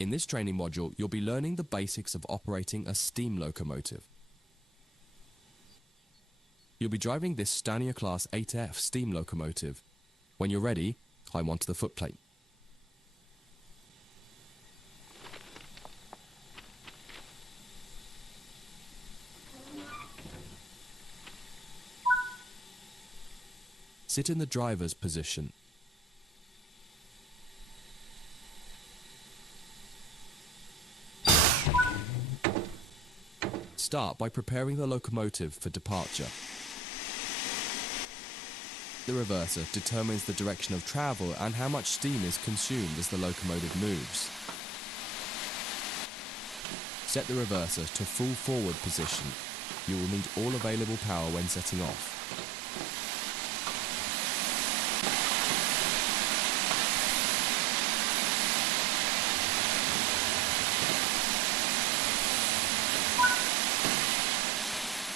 In this training module, you'll be learning the basics of operating a steam locomotive. You'll be driving this Stanier Class 8F steam locomotive. When you're ready, climb onto the footplate. Sit in the driver's position. Start by preparing the locomotive for departure. The reverser determines the direction of travel and how much steam is consumed as the locomotive moves. Set the reverser to full forward position. You will need all available power when setting off.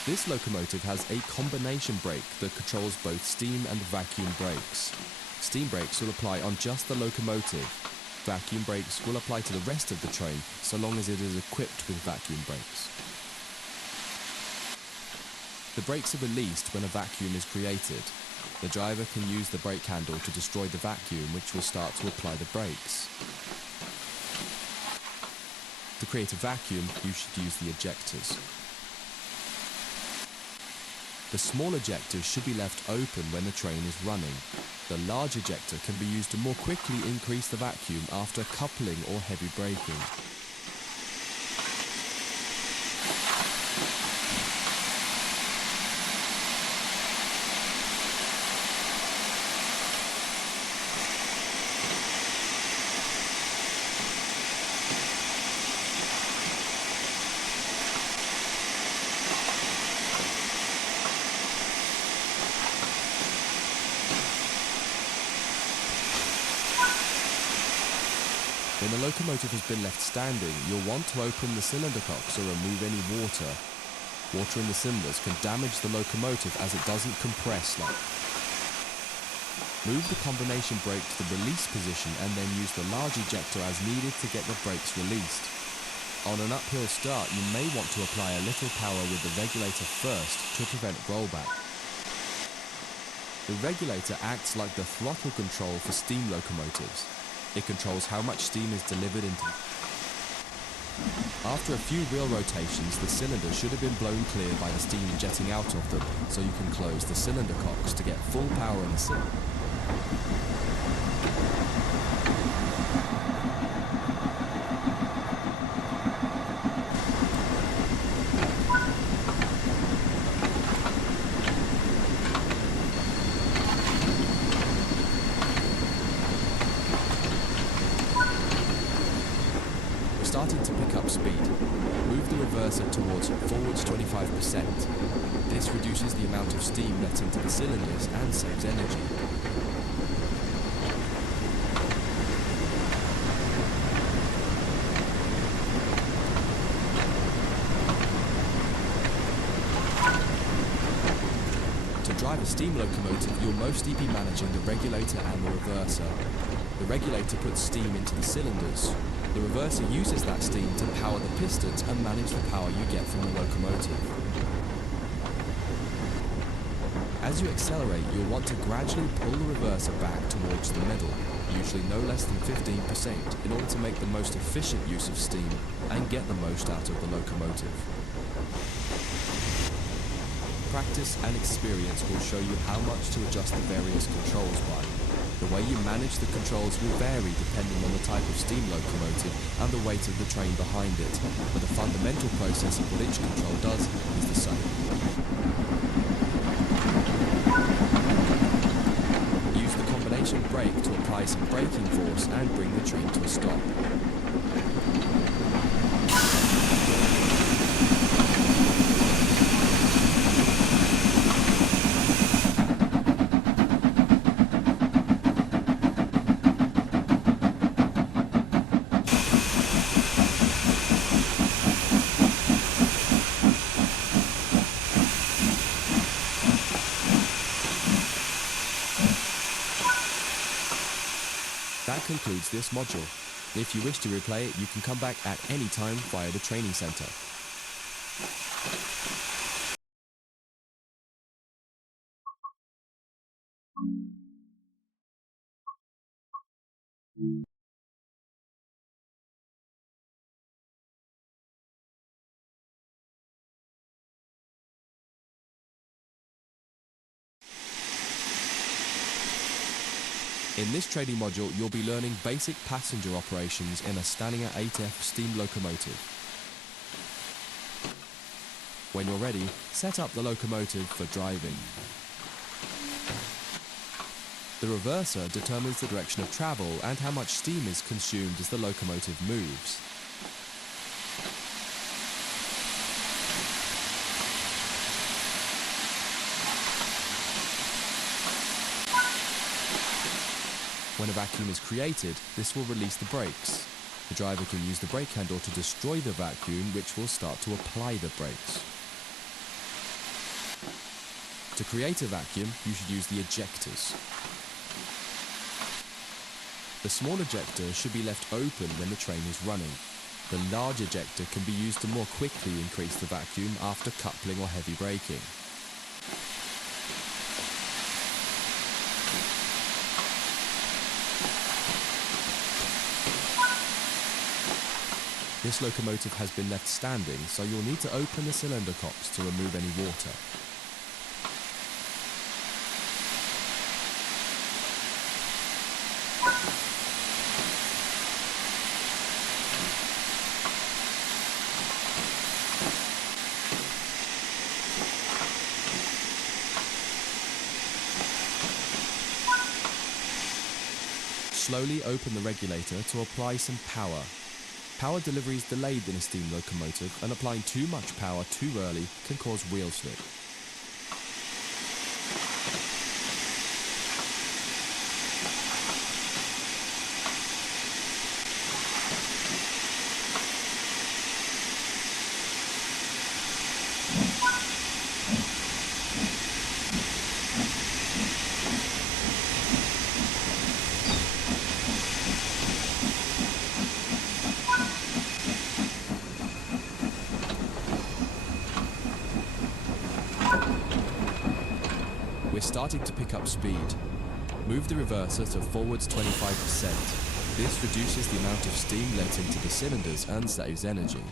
This locomotive has a combination brake that controls both steam and vacuum brakes. Steam brakes will apply on just the locomotive. Vacuum brakes will apply to the rest of the train so long as it is equipped with vacuum brakes. The brakes are released when a vacuum is created. The driver can use the brake handle to destroy the vacuum, which will start to apply the brakes. To create a vacuum, you should use the ejectors. The small ejectors should be left open when the train is running. The large ejector can be used to more quickly increase the vacuum after coupling or heavy braking. When the locomotive has been left standing, you'll want to open the cylinder cocks or remove any water. Water in the cylinders can damage the locomotive as it doesn't compress like. Move the combination brake to the release position and then use the large ejector as needed to get the brakes released. On an uphill start, you may want to apply a little power with the regulator first to prevent rollback. The regulator acts like the throttle control for steam locomotives. It controls how much steam is delivered into. After a few wheel rotations, the cylinder should have been blown clear by the steam jetting out of them, so you can close the cylinder cocks to get full power in the cylinder. Starting to pick up speed. Move the reverser towards forwards 25%. This reduces the amount of steam let into the cylinders and saves energy. To drive a steam locomotive, you'll mostly be managing the regulator and the reverser. The regulator puts steam into the cylinders. The reverser uses that steam to power the pistons and manage the power you get from the locomotive. As you accelerate, you'll want to gradually pull the reverser back towards the middle, usually no less than 15%, in order to make the most efficient use of steam and get the most out of the locomotive. Practice and experience will show you how much to adjust the various controls by. The way you manage the controls will vary depending on the type of steam locomotive and the weight of the train behind it, but the fundamental process of what each control does is the same. Use the combination brake to apply some braking force and bring the train to a stop. includes this module. If you wish to replay it, you can come back at any time via the training center. In this trading module, you'll be learning basic passenger operations in a Stanier 8F steam locomotive. When you're ready, set up the locomotive for driving. The reverser determines the direction of travel and how much steam is consumed as the locomotive moves. When a vacuum is created, this will release the brakes. The driver can use the brake handle to destroy the vacuum, which will start to apply the brakes. To create a vacuum, you should use the ejectors. The small ejector should be left open when the train is running. The large ejector can be used to more quickly increase the vacuum after coupling or heavy braking. This locomotive has been left standing, so you'll need to open the cylinder cocks to remove any water. Slowly open the regulator to apply some power. Power delivery is delayed in a steam locomotive, and applying too much power too early can cause wheel slip. We're starting to pick up speed. Move the reverser to forwards 25%. This reduces the amount of steam let into the cylinders and saves energy.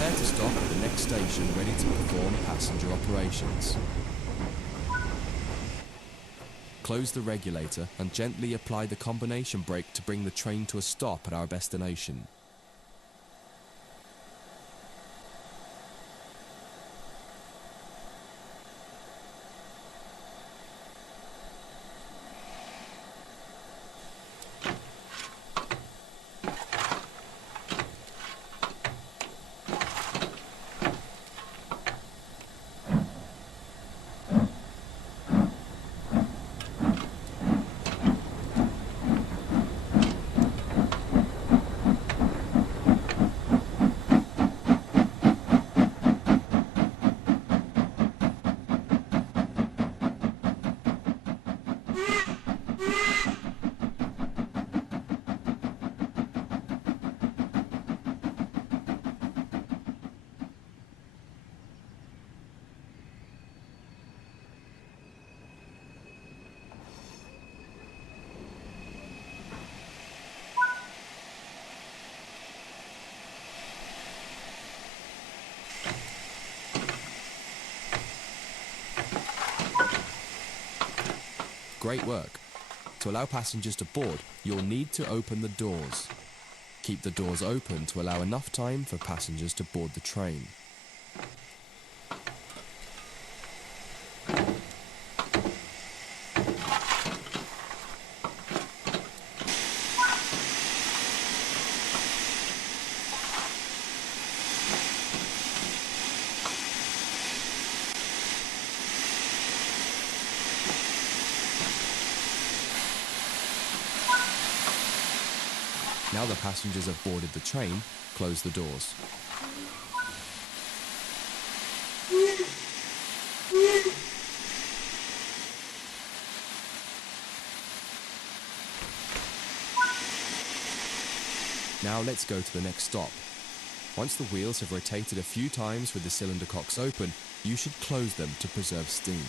Prepare to stop at the next station ready to perform passenger operations. Close the regulator and gently apply the combination brake to bring the train to a stop at our destination. Great work. To allow passengers to board, you'll need to open the doors. Keep the doors open to allow enough time for passengers to board the train. Now the passengers have boarded the train, close the doors. Now let's go to the next stop. Once the wheels have rotated a few times with the cylinder cocks open, you should close them to preserve steam.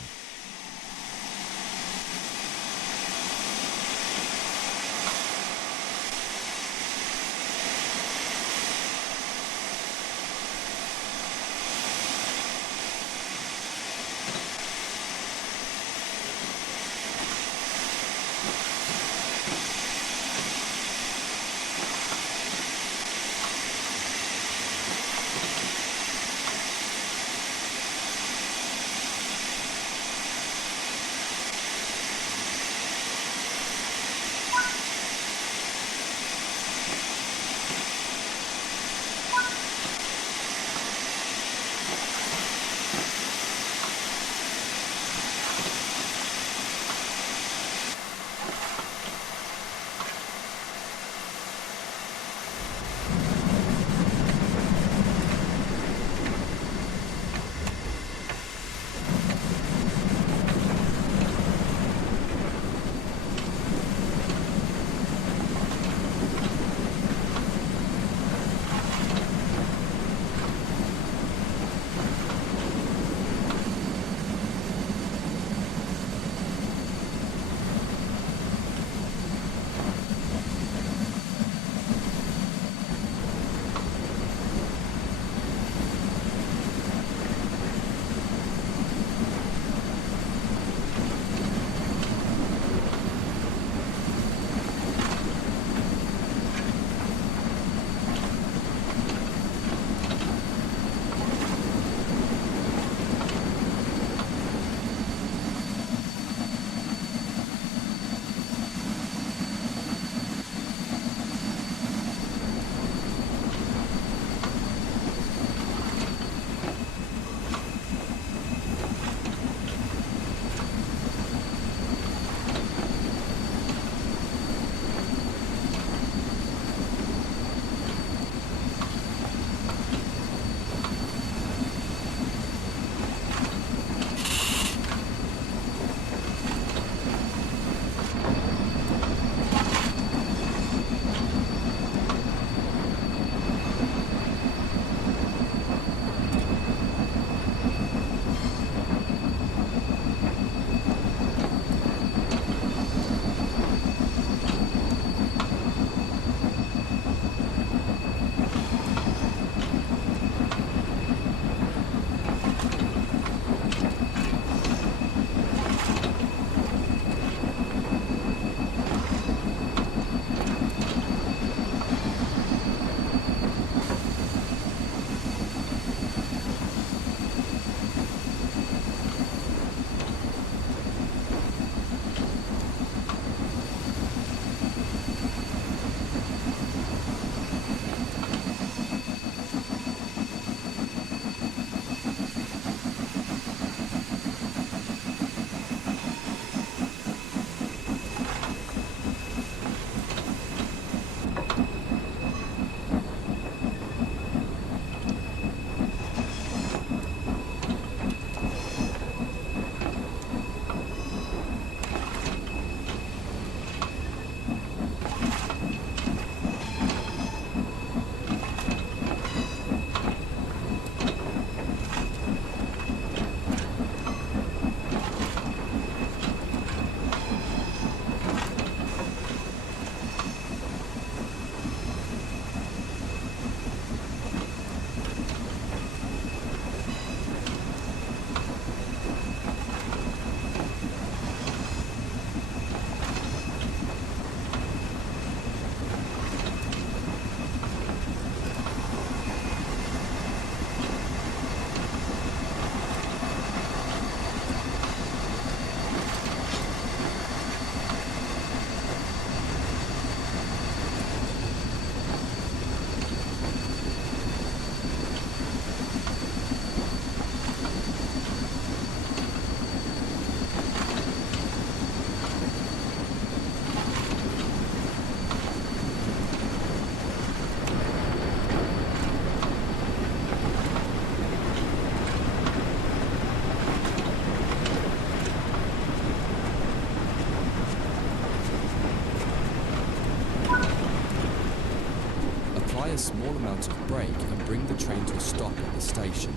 small amount of brake and bring the train to a stop at the station.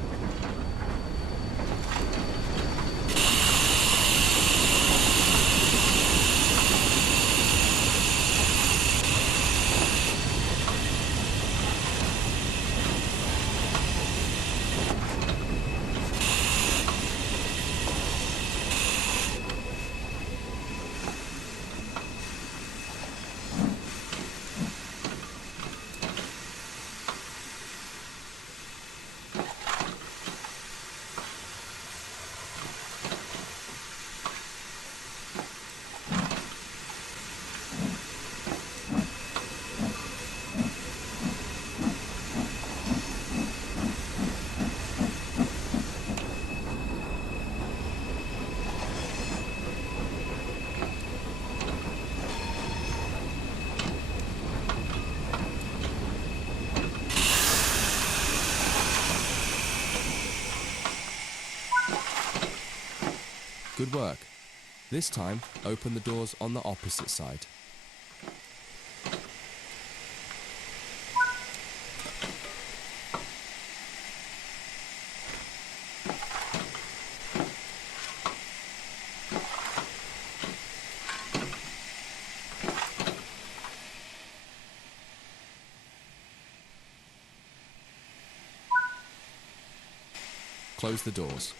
Good work. This time, open the doors on the opposite side. Close the doors.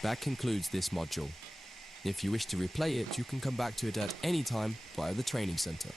That concludes this module. If you wish to replay it, you can come back to it at any time via the training center.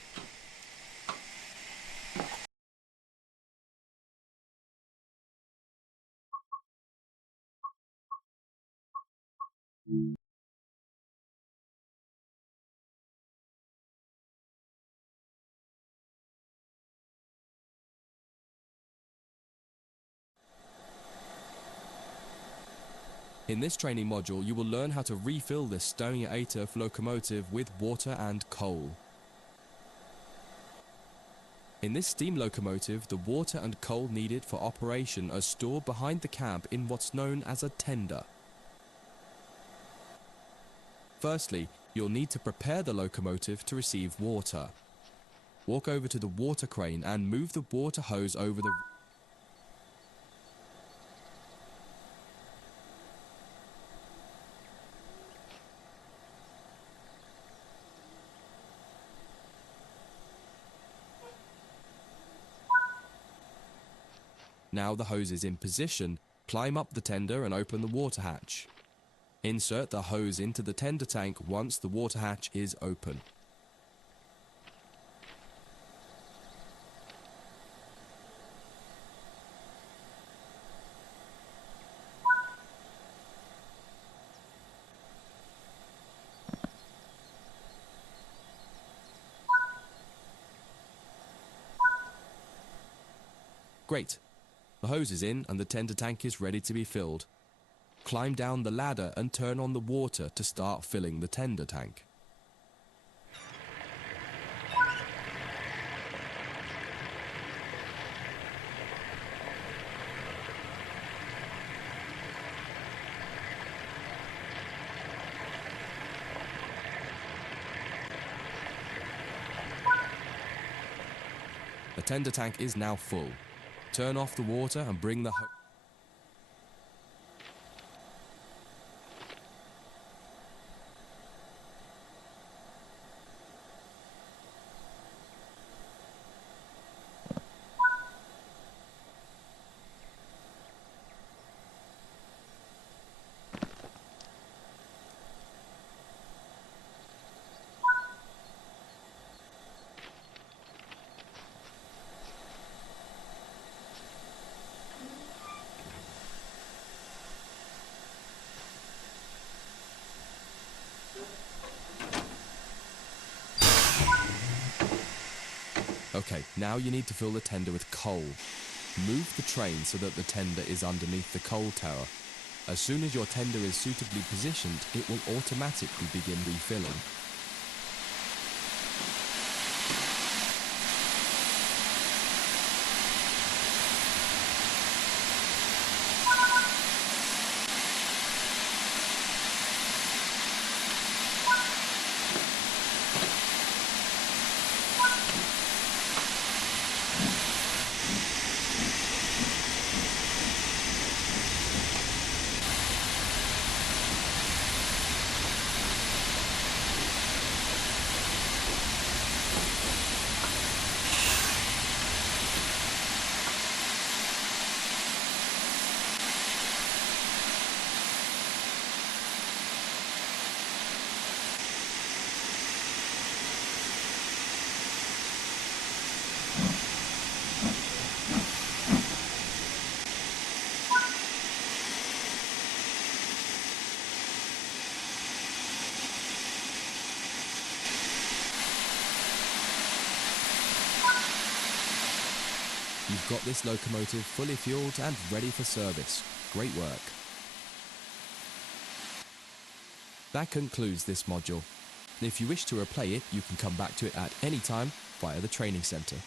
In this training module, you will learn how to refill this Stone ATERF locomotive with water and coal. In this steam locomotive, the water and coal needed for operation are stored behind the cab in what's known as a tender. Firstly, you'll need to prepare the locomotive to receive water. Walk over to the water crane and move the water hose over the... Now the hose is in position, climb up the tender and open the water hatch. Insert the hose into the tender tank once the water hatch is open. Great. The hose is in and the tender tank is ready to be filled. Climb down the ladder and turn on the water to start filling the tender tank. The tender tank is now full. Turn off the water and bring the hose. Okay, now you need to fill the tender with coal. Move the train so that the tender is underneath the coal tower. As soon as your tender is suitably positioned, it will automatically begin refilling. You've got this locomotive fully fueled and ready for service. Great work. That concludes this module. If you wish to replay it, you can come back to it at any time via the training centre.